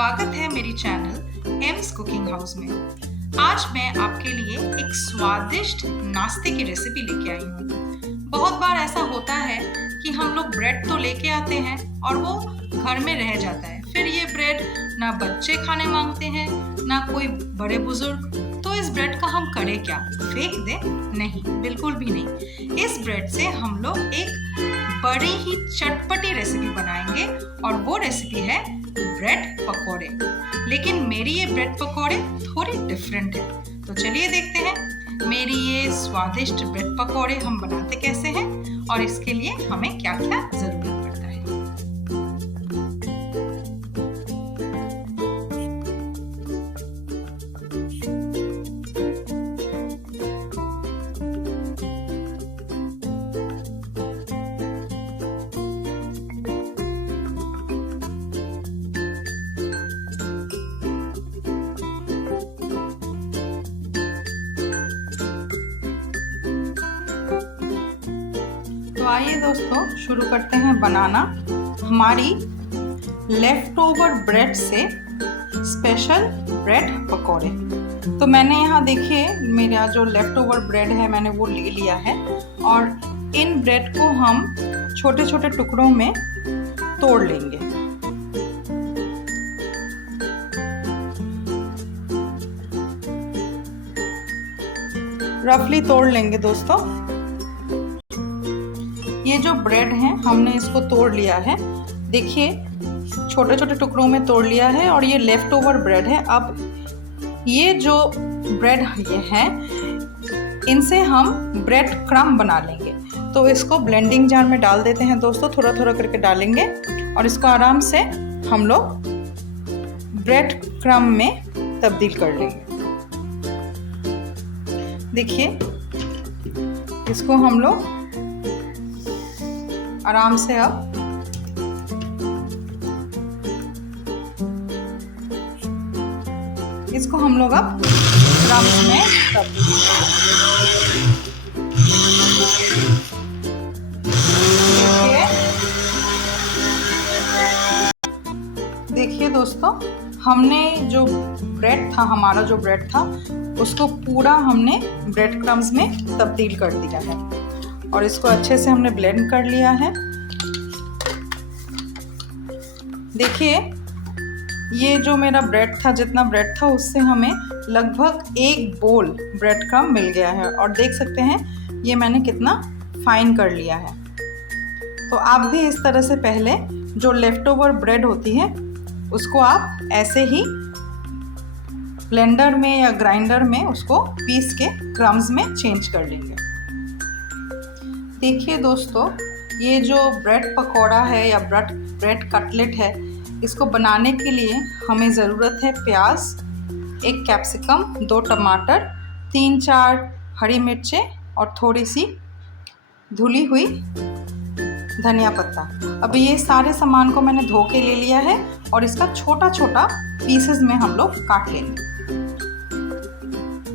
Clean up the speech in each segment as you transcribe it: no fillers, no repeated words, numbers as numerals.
स्वागत है मेरी चैनल एम्स कुकिंग हाउस में। आज मैं आपके लिए एक स्वादिष्ट नाश्ते की रेसिपी लेके आई हूँ। बहुत बार ऐसा होता है कि हम लोग ब्रेड तो लेके आते हैं और वो घर में रह जाता है। फिर ये ब्रेड ना बच्चे खाने मांगते हैं ना कोई बड़े बुजुर्ग। तो इस ब्रेड का हम करें क्या? फेंक दें? नहीं, बिल्कुल भी नहीं। इस ब्रेड से हम लोग एक बड़ी ही चटपटी रेसिपी बनाएंगे और वो रेसिपी है ब्रेड पकौड़े। लेकिन मेरी ये ब्रेड पकौड़े थोड़ी डिफरेंट है। तो चलिए देखते हैं मेरी ये स्वादिष्ट ब्रेड पकौड़े हम बनाते कैसे हैं और इसके लिए हमें क्या क्या जरूरत पड़ता है। तो आइए दोस्तों शुरू करते हैं बनाना हमारी लेफ्ट ओवर ब्रेड से स्पेशल ब्रेड पकौड़े। तो मैंने यहाँ देखिए मेरा जो लेफ्ट ओवर ब्रेड है मैंने वो ले लिया है और इन ब्रेड को हम छोटे छोटे टुकड़ों में तोड़ लेंगे। रफली तोड़ लेंगे दोस्तों। ये जो ब्रेड है हमने इसको तोड़ लिया है, देखिए छोटे छोटे टुकड़ों में तोड़ लिया है और ये लेफ्ट ओवर ब्रेड है। अब ये जो ब्रेड ये है इनसे हम ब्रेड क्रम्ब बना लेंगे। तो इसको ब्लेंडिंग जार में डाल देते हैं दोस्तों, थोड़ा थोड़ा करके डालेंगे और इसको आराम से हम लोग ब्रेड क्रम्ब में तब्दील कर लेंगे। देखिए इसको हम लोग आराम से अब इसको हम लोग अब क्रम्स में तब्दील देखिए दोस्तों, हमने जो ब्रेड था हमारा जो ब्रेड था उसको पूरा हमने ब्रेड क्रम्स में तब्दील कर दिया है और इसको अच्छे से हमने ब्लेंड कर लिया है। देखिए ये जो मेरा ब्रेड था, जितना ब्रेड था उससे हमें लगभग 1 बोल ब्रेड क्रम्ब मिल गया है और देख सकते हैं ये मैंने कितना फाइन कर लिया है। तो आप भी इस तरह से पहले जो लेफ्ट ओवर ब्रेड होती है उसको आप ऐसे ही ब्लेंडर में या ग्राइंडर में उसको पीस के क्रम्स में चेंज कर लेंगे। देखिए दोस्तों, ये जो ब्रेड पकौड़ा है या ब्रेड कटलेट है, इसको बनाने के लिए हमें ज़रूरत है प्याज, 1 कैप्सिकम, 2 टमाटर, 3-4 हरी मिर्चें और थोड़ी सी धुली हुई धनिया पत्ता। अब ये सारे सामान को मैंने धो के ले लिया है और इसका छोटा छोटा पीसेस में हम लोग काट लेंगे।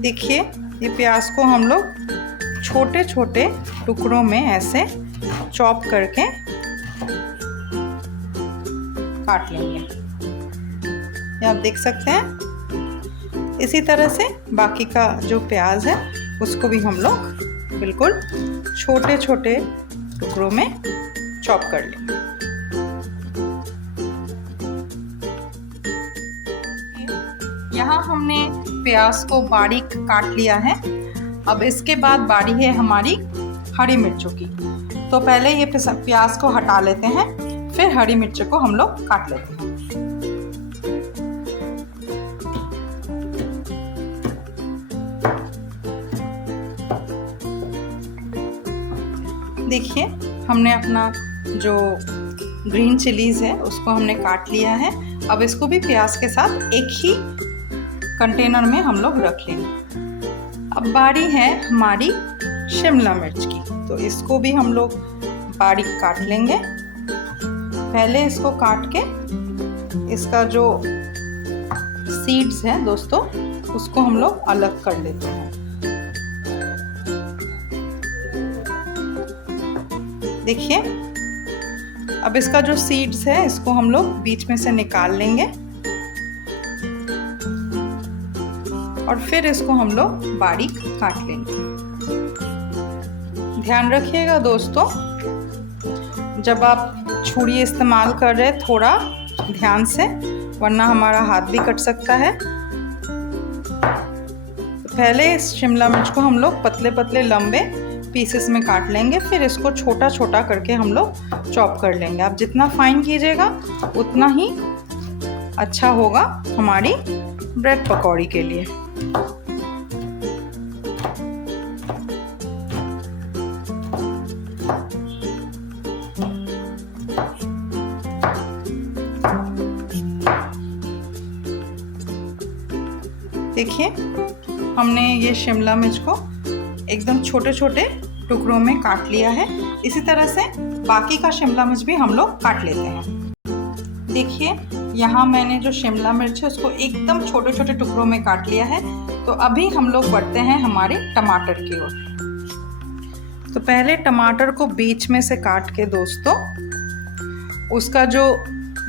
देखिए ये प्याज को हम लोग छोटे छोटे टुकड़ों में ऐसे चॉप करके काट लेंगे, ये आप देख सकते हैं। इसी तरह से बाकी का जो प्याज है उसको भी हम लोग बिल्कुल छोटे छोटे टुकड़ों में चॉप कर लेंगे। यहाँ हमने प्याज को बारीक काट लिया है। अब इसके बाद बारी है हमारी हरी मिर्चों की। तो पहले ये प्याज को हटा लेते हैं, फिर हरी मिर्चों को हम लोग काट लेते हैं। देखिए हमने अपना जो ग्रीन चिलीज है उसको हमने काट लिया है। अब इसको भी प्याज के साथ एक ही कंटेनर में हम लोग रख लेंगे। अब बारी है हमारी शिमला मिर्च की, तो इसको भी हम लोग बारीक काट लेंगे। पहले इसको काट के इसका जो सीड्स है दोस्तों उसको हम लोग अलग कर लेते हैं। देखिए अब इसका जो सीड्स है इसको हम लोग बीच में से निकाल लेंगे और फिर इसको हम लोग बारीक काट लेंगे। ध्यान रखिएगा दोस्तों, जब आप छुरी इस्तेमाल कर रहे थोड़ा ध्यान से, वरना हमारा हाथ भी कट सकता है। तो पहले इस शिमला मिर्च को हम लोग पतले पतले लंबे पीसेस में काट लेंगे, फिर इसको छोटा छोटा करके हम लोग चॉप कर लेंगे। आप जितना फाइन कीजिएगा उतना ही अच्छा होगा हमारी ब्रेड पकौड़ी के लिए। देखिए, हमने ये शिमला मिर्च को एकदम छोटे छोटे टुकड़ों में काट लिया है। इसी तरह से बाकी का शिमला मिर्च भी हम लोग काट लेते हैं। देखिए, यहाँ मैंने जो शिमला मिर्च है उसको एकदम छोटे छोटे टुकड़ों में काट लिया है। तो अभी हम लोग बढ़ते हैं हमारे टमाटर की ओर। तो पहले टमाटर को बीच में से काट के दोस्तों, उसका जो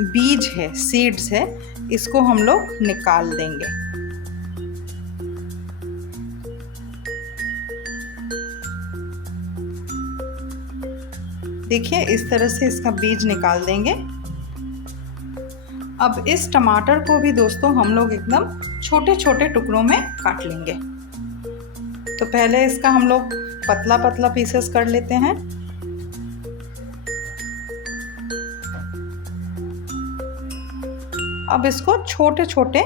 बीज है, सीड्स है, इसको हम लोग निकाल देंगे। देखिए, इस तरह से इसका बीज निकाल देंगे। अब इस टमाटर को भी दोस्तों हम लोग एकदम छोटे छोटे टुकड़ों में काट लेंगे। तो पहले इसका हम लोग पतला पतला पीसेस कर लेते हैं। अब इसको छोटे छोटे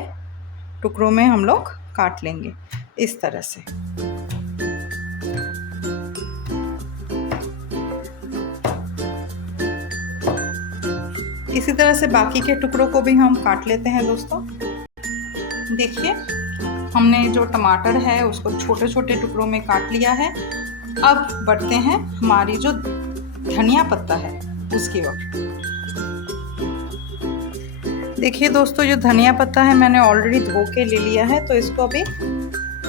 टुकड़ों में हम लोग काट लेंगे इस तरह से। इसी तरह से बाकी के टुकड़ों को भी हम काट लेते हैं दोस्तों। देखिए, हमने जो टमाटर है उसको छोटे छोटे टुकड़ों में काट लिया है। अब बढ़ते हैं हमारी जो धनिया पत्ता है उसकी ओर। देखिए दोस्तों, जो धनिया पत्ता है मैंने ऑलरेडी धो के ले लिया है, तो इसको अभी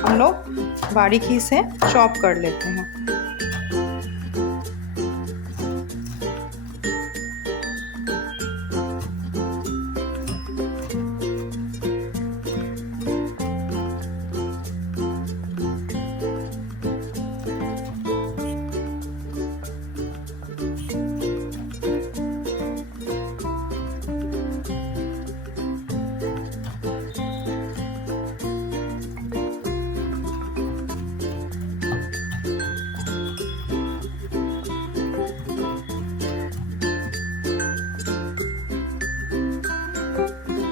हम लोग बारीकी से चॉप कर लेते हैं।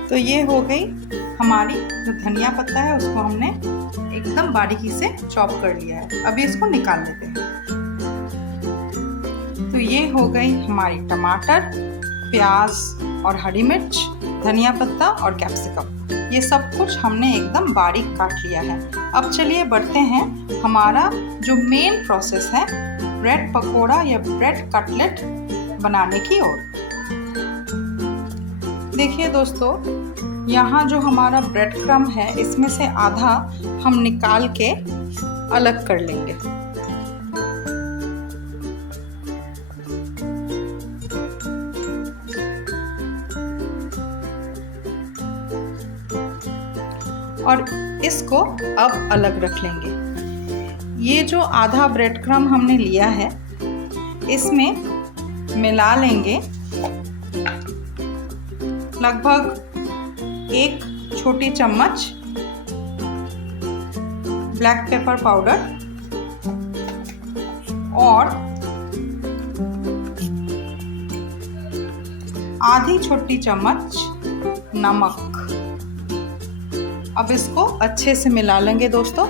तो ये हो गई हमारी जो धनिया पत्ता है, उसको हमने एकदम बारीकी से चॉप कर लिया है। अभी इसको निकाल लेते हैं। तो ये हो गई हमारी टमाटर, प्याज और हरी मिर्च, धनिया पत्ता और कैप्सिकम। ये सब कुछ हमने एकदम बारीक काट लिया है। अब चलिए बढ़ते हैं हमारा जो मेन प्रोसेस है, ब्रेड पकोड़ा या ब्रेड कटलेट बनाने की ओर। देखिए दोस्तों, यहाँ जो हमारा ब्रेड क्रम्ब है, इसमें से आधा हम निकाल के अलग कर लेंगे। और इसको अब अलग रख लेंगे। ये जो आधा ब्रेड क्रम्ब हमने लिया है, इसमें मिला लेंगे लगभग 1 छोटी चम्मच ब्लैक पेपर पाउडर और आधी छोटी चम्मच नमक। अब इसको अच्छे से मिला लेंगे दोस्तों।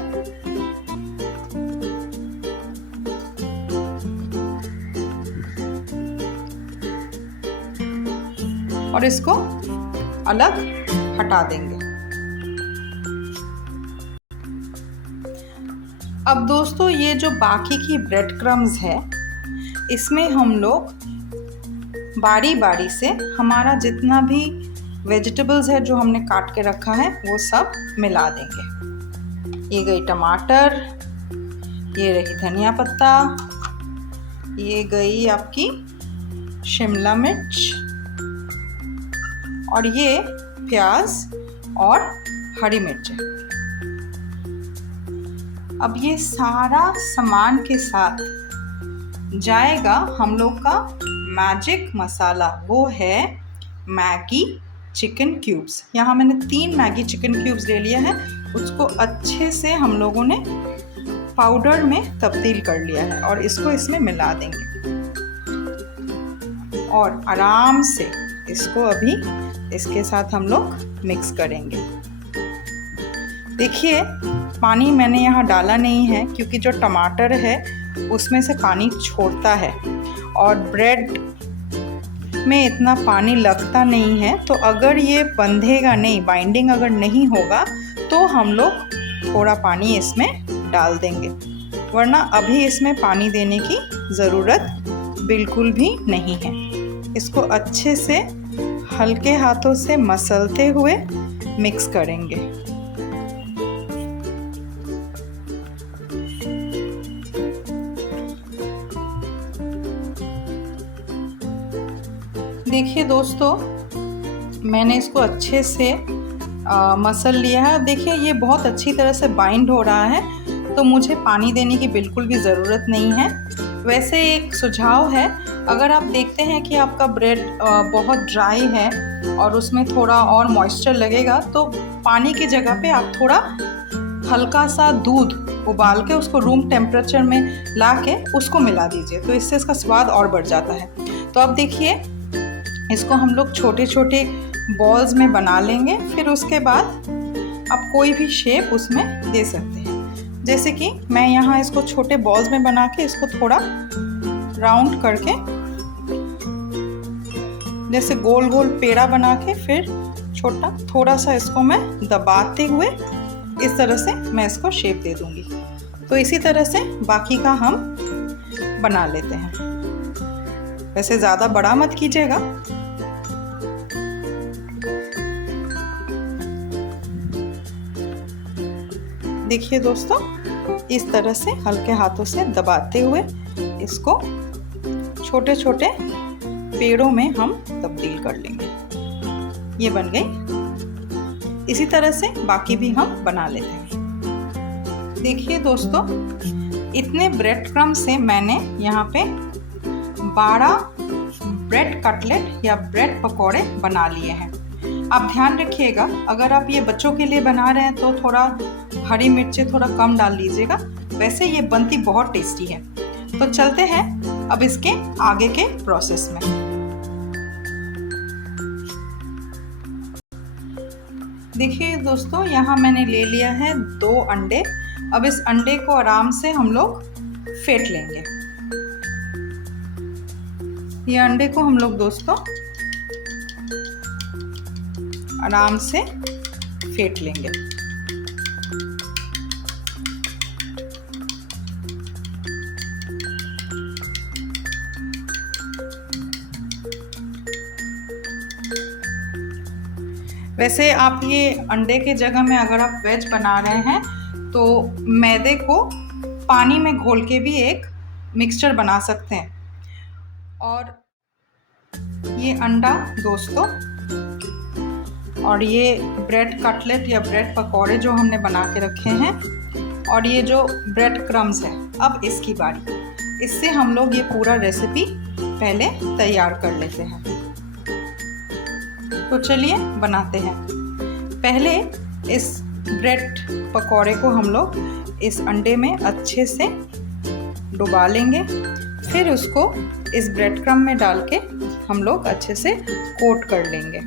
और इसको अलग हटा देंगे। अब दोस्तों, ये जो बाकी की ब्रेड क्रम्स है, इसमें हम लोग बारी बारी से हमारा जितना भी वेजिटेबल्स है जो हमने काट के रखा है, वो सब मिला देंगे। ये गई टमाटर, ये रही धनिया पत्ता, ये गई आपकी शिमला मिर्च, और ये प्याज और हरी मिर्च है। अब ये सारा सामान के साथ जाएगा हम लोग का मैजिक मसाला, वो है मैगी चिकन क्यूब्स। यहाँ मैंने 3 मैगी चिकन क्यूब्स ले लिया है। उसको अच्छे से हम लोगों ने पाउडर में तब्दील कर लिया है और इसको इसमें मिला देंगे और आराम से इसको अभी इसके साथ हम लोग मिक्स करेंगे। देखिए, पानी मैंने यहाँ डाला नहीं है क्योंकि जो टमाटर है उसमें से पानी छोड़ता है और ब्रेड में इतना पानी लगता नहीं है। तो अगर ये बंधेगा नहीं, बाइंडिंग अगर नहीं होगा तो हम लोग थोड़ा पानी इसमें डाल देंगे, वरना अभी इसमें पानी देने की ज़रूरत बिल्कुल भी नहीं है। इसको अच्छे से हल्के हाथों से मसलते हुए मिक्स करेंगे। देखिए दोस्तों, मैंने इसको अच्छे से मसल लिया है। देखिए ये बहुत अच्छी तरह से बाइंड हो रहा है, तो मुझे पानी देने की बिल्कुल भी ज़रूरत नहीं है। वैसे एक सुझाव है, अगर आप देखते हैं कि आपका ब्रेड बहुत ड्राई है और उसमें थोड़ा और मॉइस्चर लगेगा, तो पानी की जगह पे आप थोड़ा हल्का सा दूध उबाल के उसको रूम टेम्परेचर में ला के उसको मिला दीजिए, तो इससे इसका स्वाद और बढ़ जाता है। तो अब देखिए, इसको हम लोग छोटे छोटे बॉल्स में बना लेंगे। फिर उसके बाद आप कोई भी शेप उसमें दे सकते हैं। जैसे कि मैं यहाँ इसको छोटे बॉल्स में बना के इसको थोड़ा राउंड करके जैसे गोल गोल पेड़ा बना के फिर छोटा थोड़ा सा इसको मैं दबाते हुए इस तरह से मैं इसको शेप दे दूँगी। तो इसी तरह से बाकी का हम बना लेते हैं। वैसे ज़्यादा बड़ा मत कीजिएगा। देखिए दोस्तों, इस तरह से हल्के हाथों से दबाते हुए इसको छोटे छोटे पेड़ों में हम तब्दील कर लेंगे। ये बन गई। इसी तरह से बाकी भी हम बना लेते हैं। देखिए दोस्तों, इतने ब्रेड क्रम्ब से मैंने यहाँ पे 12 ब्रेड कटलेट या ब्रेड पकौड़े बना लिए हैं। आप ध्यान रखिएगा, अगर आप ये बच्चों के लिए बना रहे हैं तो थोड़ा हरी मिर्चें थोड़ा कम डाल लीजिएगा। वैसे ये बनती बहुत टेस्टी है। तो चलते हैं अब इसके आगे के प्रोसेस में। देखिए दोस्तों, यहाँ मैंने ले लिया है 2 अंडे। अब इस अंडे को आराम से हम लोग फेंट लेंगे। ये अंडे को हम लोग दोस्तों आराम से फेंट लेंगे। वैसे आप ये अंडे के जगह में अगर आप वेज बना रहे हैं तो मैदे को पानी में घोल के भी एक मिक्सचर बना सकते हैं। और ये अंडा दोस्तों और ये ब्रेड कटलेट या ब्रेड पकौड़े जो हमने बना के रखे हैं और ये जो ब्रेड क्रम्स है, अब इसकी बारी। इससे हम लोग ये पूरा रेसिपी पहले तैयार कर लेते हैं। तो चलिए बनाते हैं। पहले इस ब्रेड पकौड़े को हम लोग इस अंडे में अच्छे से डुबा लेंगे। फिर उसको इस ब्रेड क्रम्ब में डाल के हम लोग अच्छे से कोट कर लेंगे।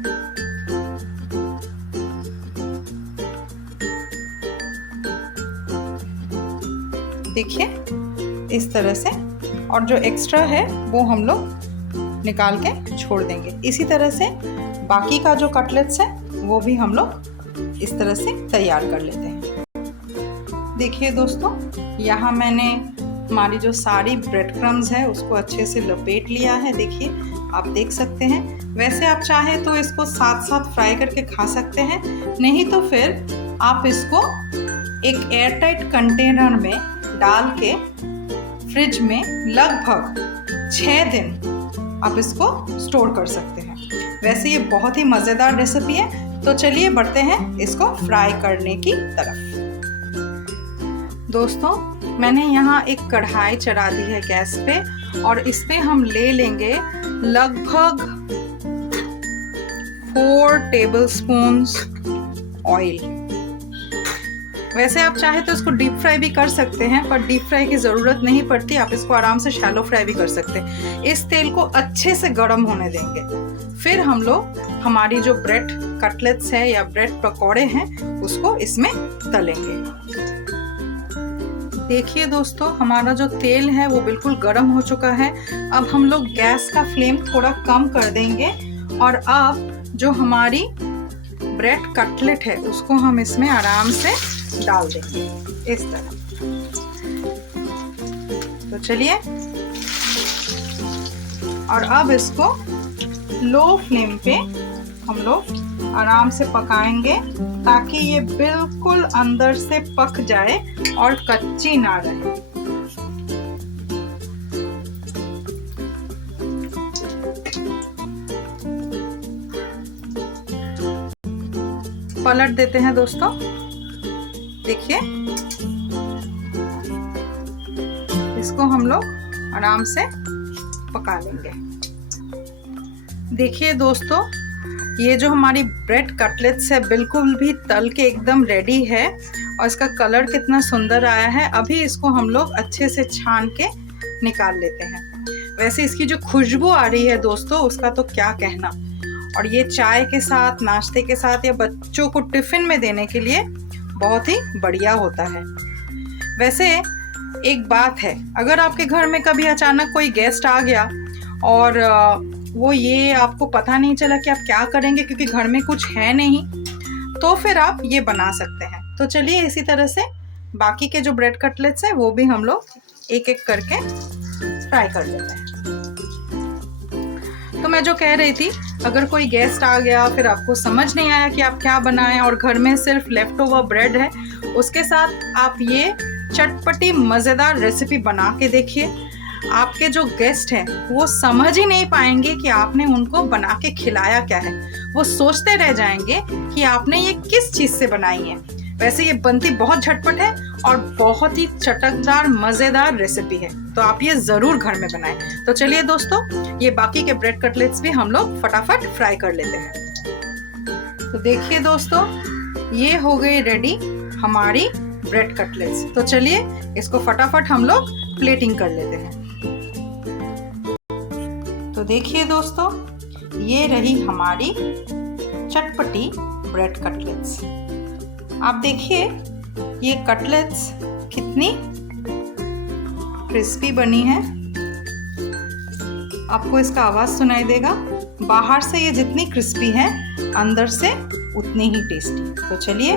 देखिए इस तरह से, और जो एक्स्ट्रा है वो हम लोग निकाल के छोड़ देंगे। इसी तरह से बाकी का जो कटलेट्स है वो भी हम लोग इस तरह से तैयार कर लेते हैं। देखिए दोस्तों, यहाँ मैंने हमारी जो सारी ब्रेड क्रम्स है उसको अच्छे से लपेट लिया है। देखिए आप देख सकते हैं। वैसे आप चाहें तो इसको साथ साथ फ्राई करके खा सकते हैं, नहीं तो फिर आप इसको एक एयरटाइट कंटेनर में डाल के फ्रिज में लगभग 6 दिन आप इसको स्टोर कर सकते हैं। वैसे ये बहुत ही मज़ेदार रेसिपी है। तो चलिए बढ़ते हैं इसको फ्राई करने की तरफ। दोस्तों मैंने यहाँ एक कढ़ाई चढ़ा दी है गैस पे और इस पे हम ले लेंगे लगभग 4 टेबलस्पून्स ऑयल। वैसे आप चाहे तो इसको डीप फ्राई भी कर सकते हैं, पर डीप फ्राई की ज़रूरत नहीं पड़ती, आप इसको आराम से शैलो फ्राई भी कर सकते हैं। इस तेल को अच्छे से गर्म होने देंगे, फिर हम लोग हमारी जो ब्रेड कटलेट्स है या ब्रेड पकौड़े हैं उसको इसमें तलेंगे। देखिए दोस्तों हमारा जो तेल है वो बिल्कुल गर्म हो चुका है। अब हम लोग गैस का फ्लेम थोड़ा कम कर देंगे और अब जो हमारी ब्रेड कटलेट है उसको हम इसमें आराम से डाल देंगे इस तरह। तो चलिए, और अब इसको लो फ्लेम पे हम लोग आराम से पकाएंगे ताकि ये बिल्कुल अंदर से पक जाए और कच्ची ना रहे। पलट देते हैं दोस्तों, देखिए इसको हम लोग आराम से पका लेंगे। देखिए दोस्तों ये जो हमारी ब्रेड कटलेट्स है बिल्कुल भी तल के एकदम रेडी है और इसका कलर कितना सुंदर आया है। अभी इसको हम लोग अच्छे से छान के निकाल लेते हैं। वैसे इसकी जो खुशबू आ रही है दोस्तों उसका तो क्या कहना, और ये चाय के साथ, नाश्ते के साथ या बच्चों को टिफिन में देने के लिए बहुत ही बढ़िया होता है। वैसे एक बात है, अगर आपके घर में कभी अचानक कोई गेस्ट आ गया और वो ये आपको पता नहीं चला कि आप क्या करेंगे क्योंकि घर में कुछ है नहीं, तो फिर आप ये बना सकते हैं। तो चलिए इसी तरह से बाकी के जो ब्रेड कटलेट्स हैं वो भी हम लोग एक एक करके फ्राई कर लेते हैं। तो मैं जो कह रही थी, अगर कोई गेस्ट आ गया फिर आपको समझ नहीं आया कि आप क्या बनाएं और घर में सिर्फ लेफ्ट ओवर ब्रेड है, उसके साथ आप ये चटपटी मज़ेदार रेसिपी बना के देखिए। आपके जो गेस्ट हैं वो समझ ही नहीं पाएंगे कि आपने उनको बना के खिलाया क्या है। वो सोचते रह जाएंगे कि आपने ये किस चीज़ से बनाई है। वैसे ये बनती बहुत झटपट है और बहुत ही चटकदार मज़ेदार रेसिपी है, तो आप ये ज़रूर घर में बनाएं। तो चलिए दोस्तों ये बाकी के ब्रेड कटलेट्स भी हम लोग फटाफट फ्राई कर लेते हैं। तो देखिए दोस्तों ये हो गई रेडी हमारी ब्रेड कटलेट्स। तो चलिए इसको फटाफट हम लोग प्लेटिंग कर लेते हैं। तो देखिए दोस्तों ये रही हमारी चटपटी ब्रेड कटलेट्स। आप देखिए ये कटलेट्स कितनी क्रिस्पी बनी है, आपको इसका आवाज़ सुनाई देगा। बाहर से ये जितनी क्रिस्पी है अंदर से उतनी ही टेस्टी। तो चलिए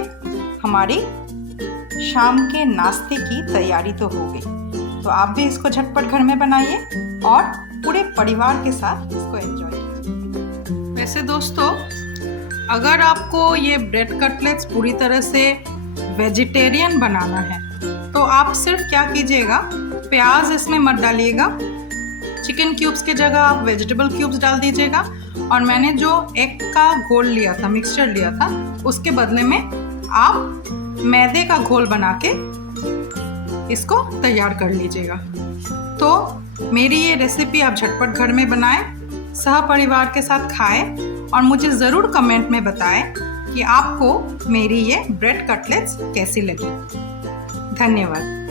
हमारी शाम के नाश्ते की तैयारी तो हो गई। तो आप भी इसको झटपट घर में बनाइए और पूरे परिवार के साथ इसको एंजॉय कीजिए। वैसे दोस्तों अगर आपको ये ब्रेड कटलेट्स पूरी तरह से वेजिटेरियन बनाना है तो आप सिर्फ क्या कीजिएगा, प्याज इसमें मत डालिएगा, चिकन क्यूब्स के जगह आप वेजिटेबल क्यूब्स डाल दीजिएगा। और मैंने जो एग का घोल लिया था, मिक्सचर लिया था, उसके बदले में आप मैदे का घोल बना के इसको तैयार कर लीजिएगा। तो मेरी ये रेसिपी आप झटपट घर में बनाएं, सह परिवार के साथ खाएं और मुझे ज़रूर कमेंट में बताएं कि आपको मेरी ये ब्रेड कटलेट्स कैसी लगी। धन्यवाद।